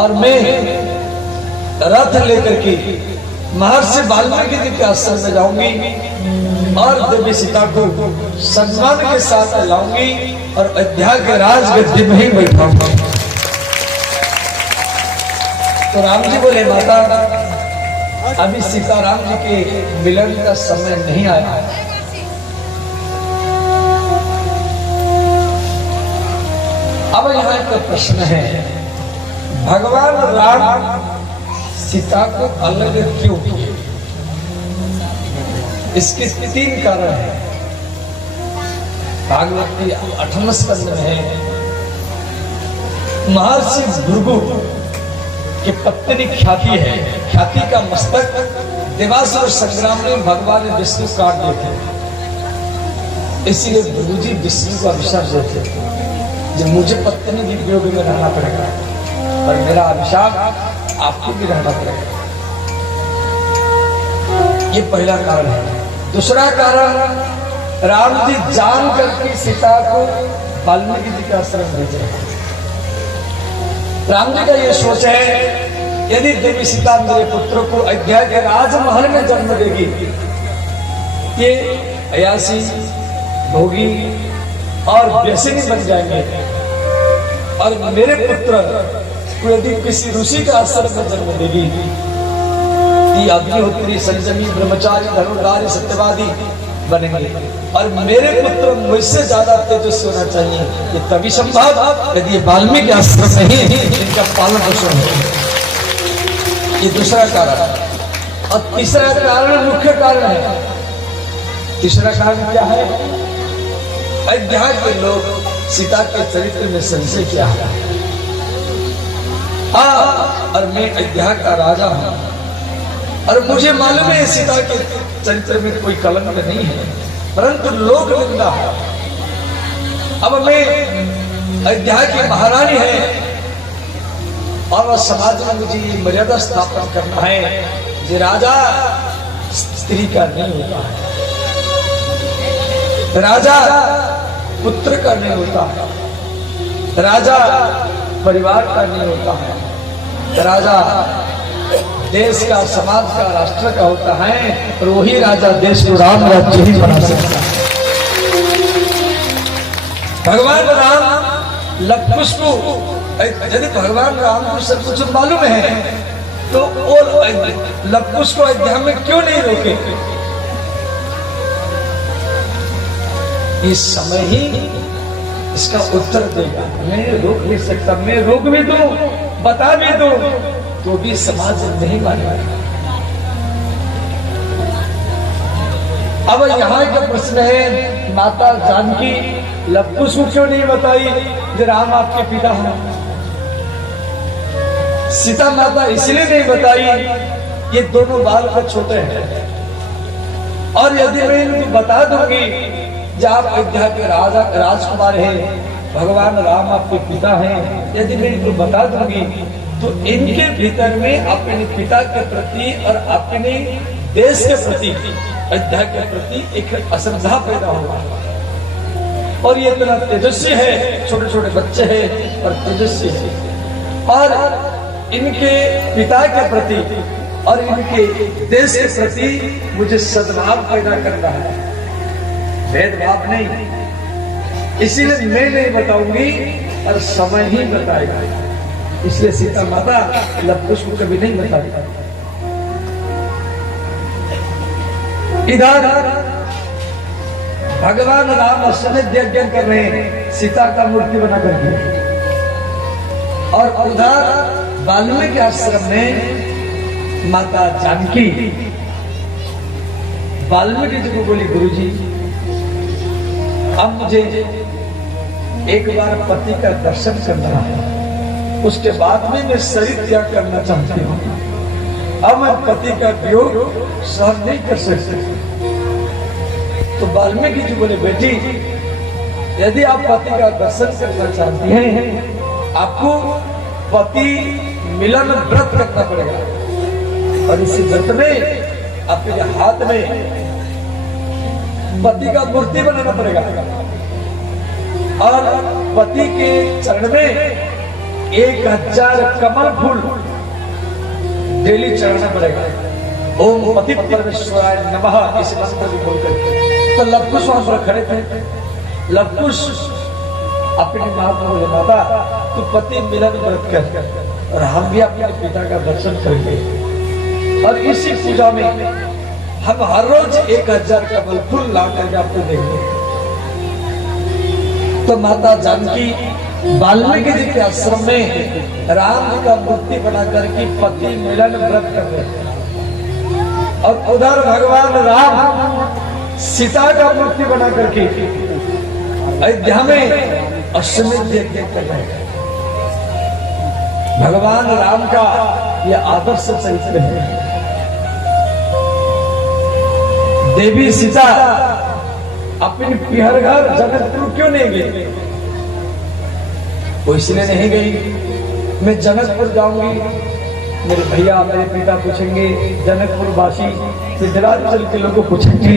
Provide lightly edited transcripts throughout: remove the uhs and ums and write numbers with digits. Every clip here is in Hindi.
और मैं रथ लेकर के महर्षि वाल्मीकि जी के आश्रम में जाऊंगी और देवी सीता को सम्मान के साथ लाऊंगी और अयोध्या के राजगद्दी में ही बैठाऊंगा। तो राम जी बोले, माता अभी सीताराम जी के मिलन का समय नहीं आया। अब यहाँ एक प्रश्न है, भगवान राम सीता को अलग क्यों किए? इसके 3 कारण हैं। भागवत की 8वें स्कंद में है, महर्षि भृगु की पत्नी ख्याति है। ख्याति का मस्तक देवासुर संग्राम में भगवान विष्णु काट दिए थे, इसीलिए भृगु जी विष्णु को अभिशाप देते थे, जब मुझे पत्नी की वियोग में रहना पड़ेगा और मेरा अभिशाप आपको भी रहना पड़ेगा। ये पहला कारण है। दूसरा कारण, राम जी जान करके सीता को वाल्मीकि जी के आश्रम भेजे। राम जी का ये सोच है, यदि देवी सीता मेरे पुत्र को अयोध्या के राजमहल में जन्म देगी, ये अयासी, भोगी और व्यसनी बन जाएंगे, और मेरे पुत्र को यदि किसी ऋषि का आश्रम में जन्म देगी, अग्निहोत्री, संयमी, ब्रह्मचारी, धनुर्धारी, सत्यवादी बनेंगे, और मेरे पुत्र मुझसे ज्यादा तेजस्वी होना चाहिए। ये तभी संभव यदि वाल्मीकि आश्रम में ही इनका पालन पोषण हो। ये दूसरा कारण। और तीसरा कारण, मुख्य कारण है। तीसरा कारण क्या है? अयोध्या के लोग सीता के चरित्र में संशय किया है। और मैं अयोध्या का राजा हूं और मुझे मालूम है सीता के चरित्र में कोई कलंक नहीं है, परंतु लोक निंदा है। अब मैं अयोध्या की महारानी है और समाज में मुझे मर्यादा स्थापन करना है, जो राजा स्त्री का नहीं होता है, राजा पुत्र का नहीं होता है, राजा परिवार का नहीं होता है, राजा देश का, समाज का, राष्ट्र का होता है, और वही राजा देश को राम राज्य ही बना सकता है। भगवान राम लवकुश को, यदि भगवान राम को सब कुछ मालूम है, तो लवकुश को अयोध्या में क्यों नहीं रोके? इस समय ही इसका उत्तर देगा। मैं रोक नहीं सकता, मैं रोक भी दूं, बता भी दूं, तो भी समाज नहीं मानेगा। अब यहाँ का प्रश्न है, माता जानकी लवकुश को क्यों नहीं बताई कि राम आपके पिता हैं? सीता माता इसलिए नहीं बताई, ये दोनों बाल पर छोटे हैं, और यदि मैं इनको बता दूंगी जब आप अयोध्या के राजा राजकुमार हैं, भगवान राम आपके पिता हैं, यदि मैं इनको बता दूंगी तो इनके भीतर में अपने पिता के प्रति और अपने देश के प्रति, अयोध्या के प्रति एक अश्रद्धा पैदा होगा। और ये इतना तेजस्वी है, छोटे छोटे बच्चे हैं और तेजस्वी है, और इनके पिता के प्रति और इनके देश के प्रति मुझे सद्भाव पैदा करना है, भेदभाव नहीं। इसीलिए मैं नहीं बताऊंगी और समय ही बताएगा। इसलिए सीता माता लवकुश को कभी नहीं बताती। इधर भगवान राम अश्वमेध यज्ञ कर रहे हैं, सीता का मूर्ति बना करके, और उधर वाल्मीकि आश्रम में माता जानकी वाल्मीकि जी को बोली, गुरुजी अब मुझे एक बार पति का दर्शन करना है, उसके बाद में मैं शरीर त्याग करना चाहती हूँ। अब मैं पति का वियोग सहन नहीं कर सकती। तो वाल्मीकि जी बोले, बेटी यदि आप पति का दर्शन करना चाहती हैं, आपको पति मिलन व्रत करना पड़ेगा, और इसी व्रत में आपके हाथ में पति का मूर्ति बनाना पड़ेगा, और पति के चरण में 1000 कमल फूल डेली चढ़ाना पड़ेगा। ओम पति परमेश्वराय नमः इस मंत्र को बोलकर। तो लवकुश वहां पर खड़े थे। लवकुश अपनी मां को बोले, माता तू पति मिलन व्रत कर और हम भी अपने पिता का दर्शन करेंगे और इसी पूजा में हम हर रोज 1000 कमल फूल ला करके आपको देंगे। तो माता जानकी वाल्मीकि जी के आश्रम में राम जी का मूर्ति बना करके पति मिलन व्रत कर रहे हैं और उधर भगवान राम सीता का मूर्ति बना करके अयोध्या में अश्वमेध यज्ञ कर रहे हैं। भगवान राम का यह आदर्श चरित्र है। देवी सीता अपनी पिहर घर जनकपुर क्यों नहीं गई? वो इसलिए नहीं गई, मैं जनकपुर जाऊंगी, मेरे भैया मेरे पिता पूछेंगे, जनकपुर वासी सिद्धराजचल के लोगों पूछेंगे,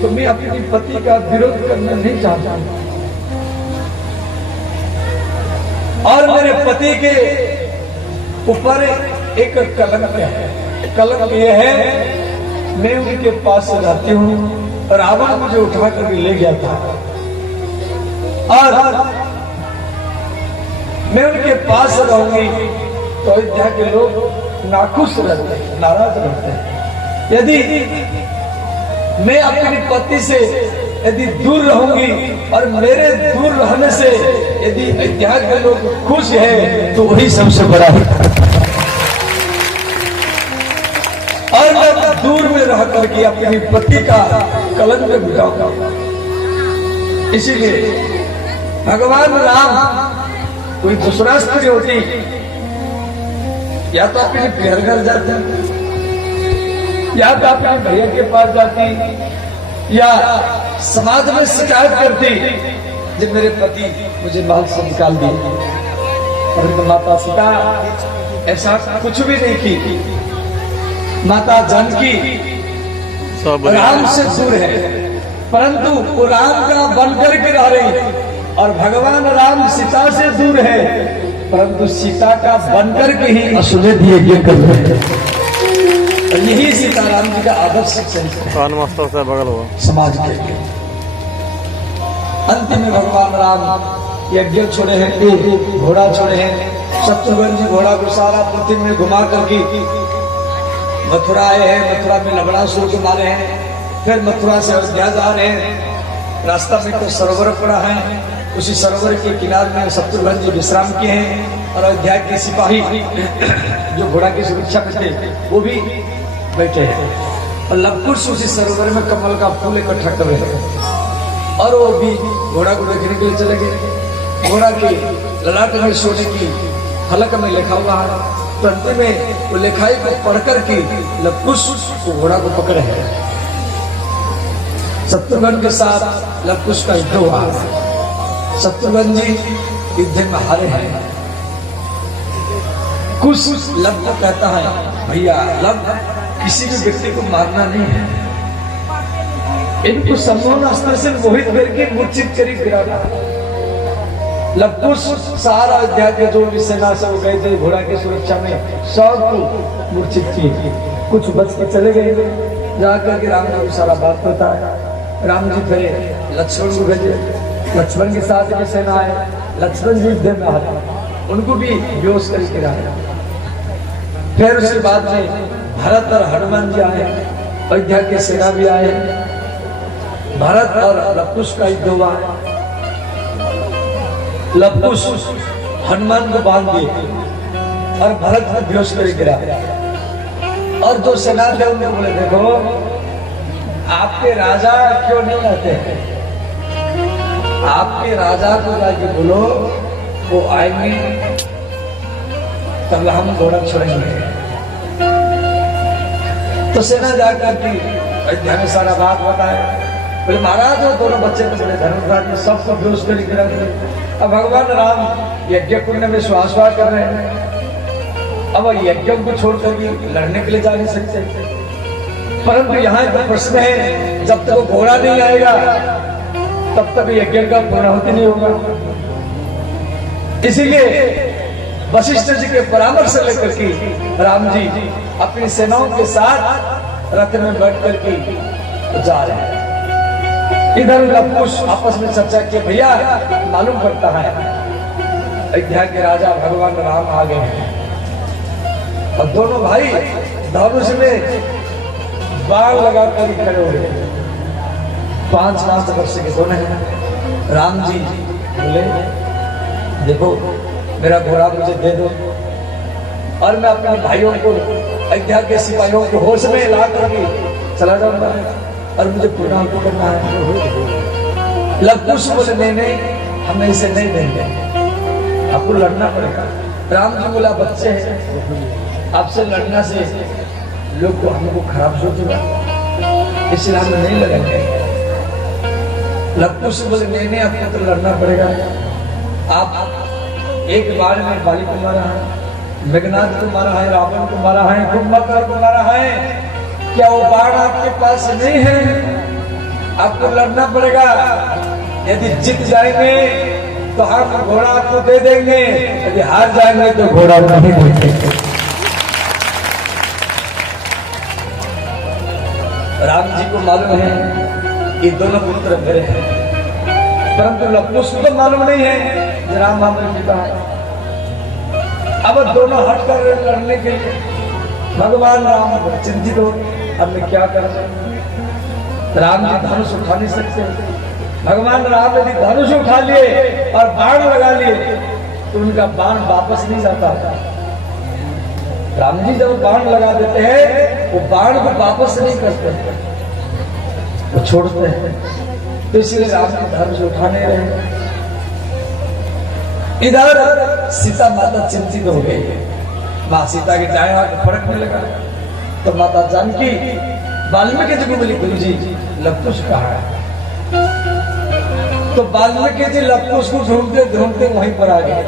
तो मैं अपने पति का विरोध करना नहीं चाहता और मेरे पति के ऊपर एक कलंक है। कलंक यह है, मैं उनके पास रहती हूँ, रावण मुझे उठा कर ले गया था और मैं उनके पास रहूंगी तो अयोध्या के लोग नाखुश रहते हैं, नाराज रहते हैं। यदि मैं अपनी पति से यदि दूर रहूंगी और मेरे दूर रहने से यदि अयोध्या के लोग खुश है तो वही सबसे बड़ा है। और मैं दूर में रह करके अपनी पति का कलंक मिटाऊंगा। इसीलिए भगवान राम कोई दूसरा स्त्री होती या तो अपने घर घर जाती या तो अपने भैया के पास जाती या समाज में शिकायत करती जब मेरे पति मुझे महल से निकाल दिए। परंतु माता सीता ऐसा कुछ भी नहीं की। माता जानकी राम से दूर है परंतु वो राम का बनकर के रह रही और भगवान राम सीता से दूर है परंतु सीता का बनकर के ही अश्वमेध यज्ञ कर रहे हैं। और यही सीताराम जी का आदर्श चरित्र बगल समाज के लिए। अंत में भगवान राम यज्ञ छोड़े हैं, घोड़ा छोड़े हैं। शत्रुघ्न जी घोड़ा को सारा पृथ्वी में घुमा करके मथुरा आए हैं। मथुरा में लवणासुर को मारे हैं। फिर मथुरा से अयोध्या जा रहे हैं। रास्ता में तो सरोवर पड़ा है, उसी सरोवर के किनारे में शत्रुघ्न जी विश्राम किए हैं और अयोध्या के सिपाही जो घोड़ा की सुरक्षा में थे वो भी बैठे हैं। और लवकुश उसी सरोवर में कमल का फूल इकट्ठा कर रहे हैं और वो भी घोड़ा को देखने के लिए चले गए। घोड़ा के ललाट में सोने की फलक में लिखा हुआ है। तो अंत में वो लिखाई को पढ़ करके लवकुश वो घोड़ा को पकड़े हैं। शत्रुघ्न के साथ लवकुश का युद्ध हुआ। शत्रुघ्न जी युद्ध में हारे हैं। कुछ लव को कहता है, भैया लव किसी भी व्यक्ति को मारना नहीं है, इनको सम्मोहन अस्त्र से मोहित करके मूर्छित करीब गिराना। लवकुश सारा अयोध्या के जो भी सेना से वो गए थे घोड़ा की सुरक्षा में सबको मूर्छित किए। कुछ बच के चले गए। जाकर के राम जी को सारा बात बताया। राम जी फिर लक्ष्मण को भेजे। लक्ष्मण के साथ भी सेना आए। लक्ष्मण जी युद्ध में हारे, उनको भी बेहोश करके रहा। फिर उसके बाद में भरत और हनुमान जी आए। अयोध्या के सेना भी आए। भरत और लवकुश का युद्ध हुआ। लवकुश हनुमान को बांध दिए और भरत को बेहोश कर गिरा। और जो सेना थे उनको बोले, देखो आपके राजा क्यों नहीं आते हैं? आपके राजा को जाके बोलो वो आएंगे तब हम घोड़ा छोड़ेंगे। तो सेना जाकर के अयोध्या में सारा बात बताया। बोले महाराज वो दोनों बच्चे तो बड़े धर्मराज में सबको बेहोश कर गिरा। अब भगवान राम यज्ञ कुंड में श्वास कर रहे हैं। अब यज्ञ को छोड़कर भी लड़ने के लिए जा नहीं सकते। परंतु यहाँ एक प्रश्न है, जब तक वो घोड़ा नहीं आएगा तब तक यज्ञ का पूर्णाहुति नहीं होगा। इसीलिए वशिष्ठ जी के परामर्श लेकर के राम जी अपनी सेनाओं के साथ रथ में बैठ करके जा रहे हैं। इधर लवकुश आपस में चर्चा किए, भैया मालूम पड़ता है अयोध्या के राजा भगवान राम आ गए हैं और दोनों भाई धनुष में बाण लगा कर खड़े हो गए। 5 वर्ष के दोनों हैं। राम जी बोले, देखो मेरा घोड़ा मुझे दे दो और मैं अपने भाइयों को, अयोध्या के सिपाहियों को होश में ला करके चला जाऊंगा और मुझे पूर्णाहुति करना है। लवकुश बोले, नहीं हम इसे नहीं देंगे, आपको लड़ना पड़ेगा। राम जी बोला, बच्चे हैं, आपसे लड़ना से लोग को हमको खराब सोचेगा, इसलिए हम नहीं लड़ेंगे। लवकुश बोले, नहीं आपको तो लड़ना पड़ेगा। आप एक बार में बाली को मारा है, मेघनाथ को मारा है, रावण को मारा है, कुंभकर्ण को मारा है, क्या वो बाण आपके पास नहीं है? आपको लड़ना पड़ेगा। यदि जीत जाएंगे तो हम घोड़ा आपको दे देंगे, यदि हार जाएंगे तो घोड़ा नहीं देंगे। राम जी को मालूम है ये दोनों पुत्र मेरे हैं, परंतु लवकुश को तो मालूम नहीं है राम हमारे पिता है। अब दोनों हटकर लड़ने के लिए भगवान राम चिंतित हो, अब मैं क्या करूं? राम जी धनुष उठा नहीं सकते। भगवान राम यदि धनुष उठा लिए और बाण लगा लिए तो उनका बाण वापस नहीं जाता। राम जी जब बाण लगा देते हैं वो बाण को वापस नहीं करते, वो छोड़ते हैं। तो इसलिए राम जी धनुष उठा नहीं रहे। इधर सीता माता चिंतित हो गई। माँ सीता के जाए हाथ फड़कने लगा तो माता जानकी वाल्मीकि जी को बोली, गुरु जी लवकुश कहाँ है? तो वाल्मीकि जी लवकुश को ढूंढते ढूंढते वहीं पर आ गए।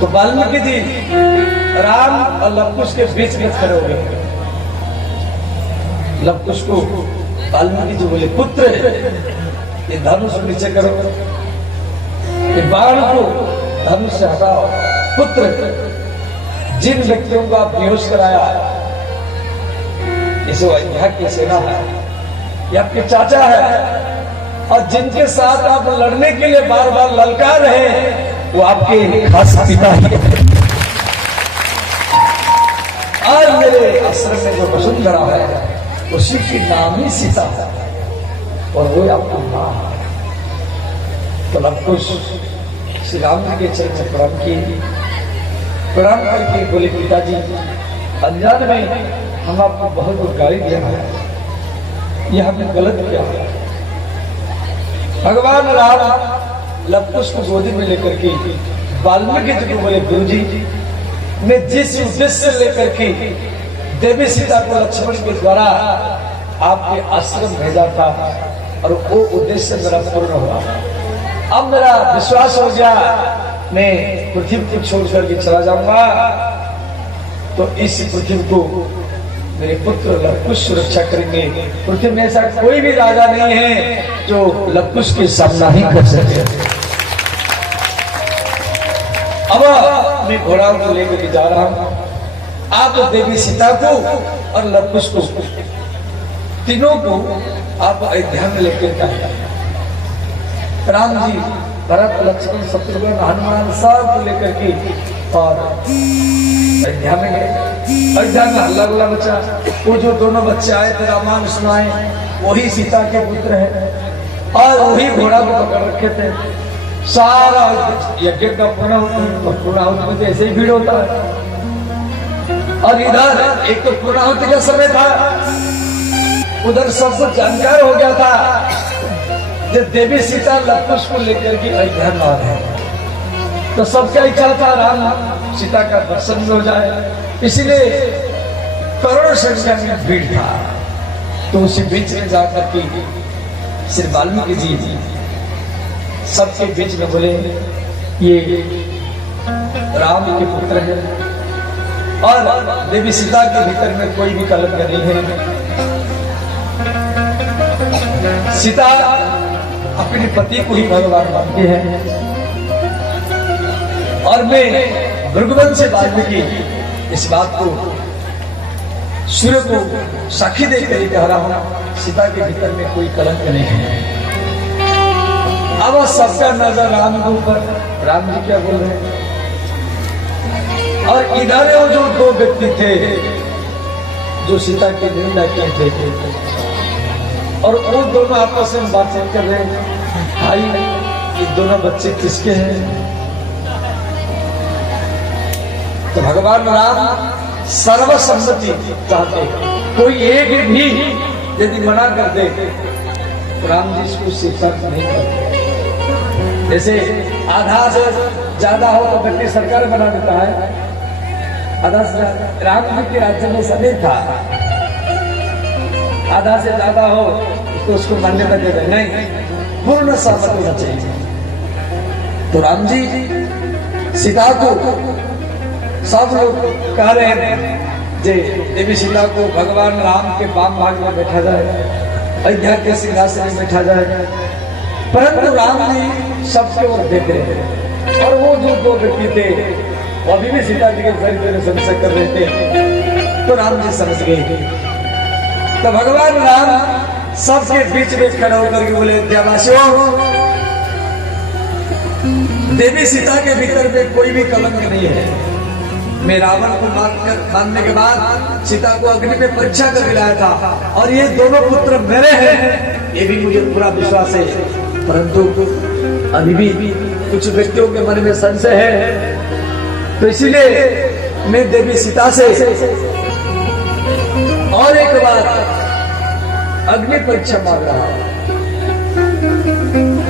तो वाल्मीकि जी राम और लवकुश के बीच में खड़े हो गए। लवकुश को वाल्मीकि जी बोले, पुत्र ये धनुष नीचे करो, ये बाण को धनुष से हटाओ। पुत्र जिन व्यक्तियों को आप बेहोश कराया, इसे अयोध्या की सेना है, ये आपके चाचा है, और जिनके साथ आप लड़ने के लिए बार बार ललकार रहे वो आपके खास पिता ही है। और मेरे आश्रम में जो वसुंधरा है उसी की नाम ही सीता है और वो आपकी मां है। तो लवकुश श्री राम जी के चरण में प्रणाम किए, प्रणाम करके बोले, पिताजी अनजान में हम आपको बहुत गाली दिया है, यह हमने गलत किया है। भगवान राम लवकुश को गोदी में लेकर के वाल्मीकि जी को बोले, गुरु जी मैं जिस उद्देश्य से लेकर के देवी सीता को लक्ष्मण के द्वारा आपके आश्रम भेजा था और वो उद्देश्य मेरा पूर्ण हुआ। अब मेरा विश्वास हो गया मैं पृथ्वी को छोड़ करके चला जाऊंगा, तो इस पृथ्वी को मेरे पुत्र लवकुश सुरक्षा करेंगे। पृथ्वी में ऐसा कोई भी राजा नहीं है जो लवकुश के सामना ही कर सके। अब मैं घोड़ा को लेकर के जा रहा हूं, आप देवी सीता को और लवकुश को तीनों को आप अयोध्या में लेकर जाए। राम जी भरत लक्ष्मण शत्रुघ्न हनुमान सब लेकर के और अयोध्या में गए। अयोध्या में हल्ला गुल्ला बचा। वो जो दोनों बच्चे आए थे रामायण सुनाए वही सीता के पुत्र है और वही घोड़ा को पकड़ रखे थे। सारा यज्ञ का पूर्णाहुति में ऐसे ही भीड़ होता है। और इधर एक तो पूर्णाहुति का समय था, उधर सब कुछ जानकार हो गया था जब देवी सीता लवकुश को लेकर के अयोध्या में आ गए तो सबका इच्छा था राम सीता का दर्शन भी हो जाए, इसीलिए करोड़ों संख्या में भीड़ था। तो उसी बीच में जाकर के श्री वाल्मीकि जी सबके बीच में बोले, ये राम के पुत्र है और देवी सीता के भीतर में कोई भी कलंक नहीं है। सीता अपने पति को ही भगवान मानते हैं और मैं भृगुवंश वाल्मीकि इस बात को सूर्य को साक्षी देकर कह रहा हूं, सीता के भीतर में कोई कलंक नहीं है। अब सबका नजर राम के ऊपर, राम जी क्या बोल रहे हैं। और इधर वो जो दो व्यक्ति थे जो सीता की निंदा किए थे, और वो दोनों आपस में बातचीत कर रहे हैं, भाई ये दोनों बच्चे किसके हैं। तो भगवान राम सर्वसम्मति चाहते, कोई एक भी यदि मना कर दे तो राम जी इसको स्वीकार नहीं करते। जैसे आधा से ज्यादा हो तो व्यक्ति सरकार बना देता है, आधा से राम जी के राज्य में सभी था, आधा से ज्यादा हो तो उसको मान्यता दे दे, नहीं, पूर्ण सहमत होना चाहिए। तो राम जी सीता को सब लोग कह रहे हैं जे देवी सीता को भगवान राम के वाम भाग में बैठा जाए, अयोध्या के सिंहासन में बैठा जाए, परंतु राम जी सबके ओर देख रहे हैं। और वो जो दो व्यक्ति थे वो अभी भी सीता जी के चरित्र में संशय कर रहे थे, तो राम जी समझ गए। तो भगवान राम सबके बीच में खड़ा होकर के बोले, अयोध्यावासियों, देवी सीता के भीतर में कोई भी कलंक नहीं है। मैं रावण को मारने के बाद सीता को अग्नि में परीक्षा कर लाया था, और ये दोनों पुत्र मेरे हैं, ये भी मुझे पूरा विश्वास है। परंतु अभी भी कुछ व्यक्तियों के मन में संशय है, तो इसीलिए मैं देवी सीता से और एक बार अग्नि परीक्षा मांग रहा हूं।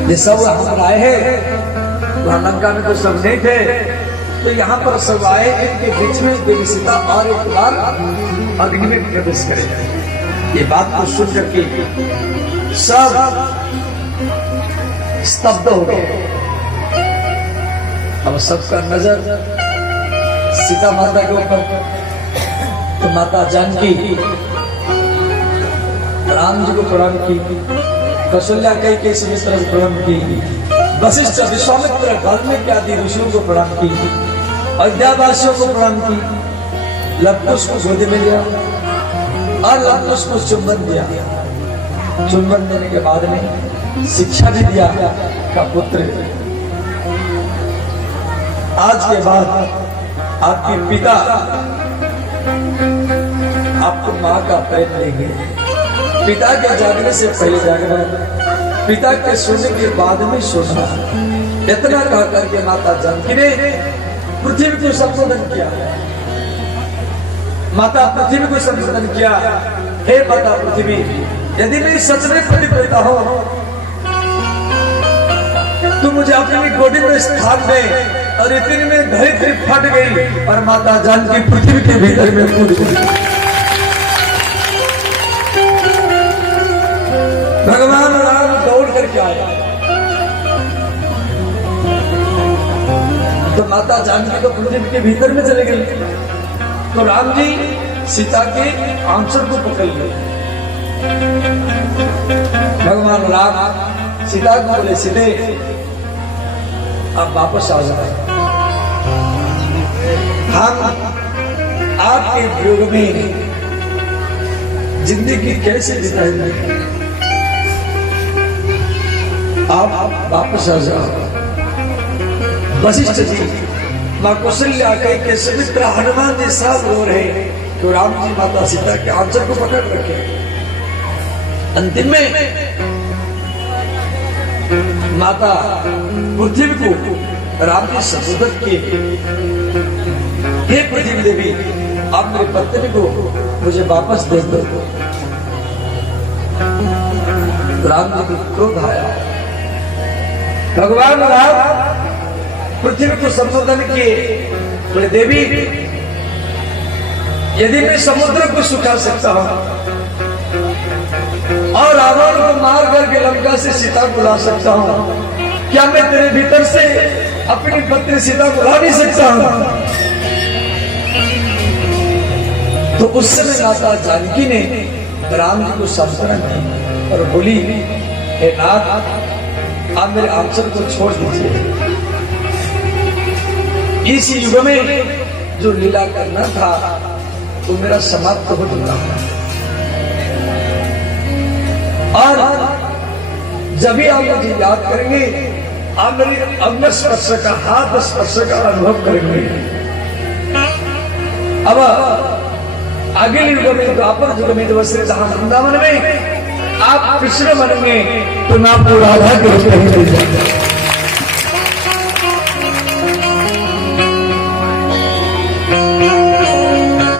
ये सब हम आए हैं, वहां लंका में तो सब नहीं थे, तो यहाँ पर सब आए, इनके बीच में देवी सीता और एक बार अग्नि में प्रवेश करेगा। ये बात को सुन करके सब स्तब्ध हो गए। अब सबका नजर सीता माता के ऊपर। तो माता जानकी राम जी को प्रणाम की, कौशल्या कई सुमित्रा को प्रणाम की, वशिष्ठ विश्वामित्र वाल्मीकि आदि ऋषियों को प्रणाम की, अयोध्यावासियों को प्रणाम की, लवकुश को गोद में लिया और लवकुश को चुंबन दिया। चुंबन देने के बाद में शिक्षा भी दिया का पुत्र, आज के बाद आपके पिता आपको मां का प्रेम देंगे। पिता के जागने से पहले जागना, पिता के सोने के बाद में सोना। इतना कह करके माता जानकी ने पृथ्वी को संबोधन किया। माता पृथ्वी को संबोधन किया, हे माता पृथ्वी, यदि मैं सच में पतिव्रता हो तो मुझे अपनी गोदी में स्थान दे। और इतने में धरित्री फट गई और माता जानकी पृथ्वी के भीतर में कूद गई। भगवान राम दौड़ करके आए, तो माता जानकी तो पृथ्वी के भीतर में चले गई। तो राम जी सीता के आंचल को पकड़ लिए। भगवान राम सीता को बोले, सीधे आप वापस आ जाए, हम आपके वियोग में जिंदगी कैसे बिताएंगे, आप वापस आ जाओ। वशिष्ठ जी, माँ कौशल्या के सुमित्रा हनुमान जी सब रो रहे, तो राम जी माता सीता के आंचल को पकड़ रखे। अंतिम में माता पृथ्वी को राम जी संबोधन किए, हे पृथ्वी देवी, आप मेरे पत्नी को मुझे वापस दे दो। राम जी को क्रोध आया। भगवान राम पृथ्वी को संबोधन किए, बोले, देवी, यदि मैं समुद्र को सुखा सकता हूं और रावण को मार करके लंका से सीता को ला सकता हूं, क्या मैं तेरे भीतर से अपनी पत्नी सीता को ला नहीं सकता हूं? तो उस समय माता जानकी ने राम जी को सांत्वना दी और बोली, हे नाथ, आप मेरे आंचल को छोड़ दीजिए। इस युग में जो लीला करना था तो मेरा समाप्त हो चुका है। और जब भी आप मुझे याद करेंगे, आप मेरे अंग स्पर्श का, हाथ स्पर्श का अनुभव करेंगे। अब अगले युग में, द्वापर युग में जब श्री धाम वृंदावन में आप कृष्ण बनेंगे तो नाम को राधा के रूप में मिल जाएगा।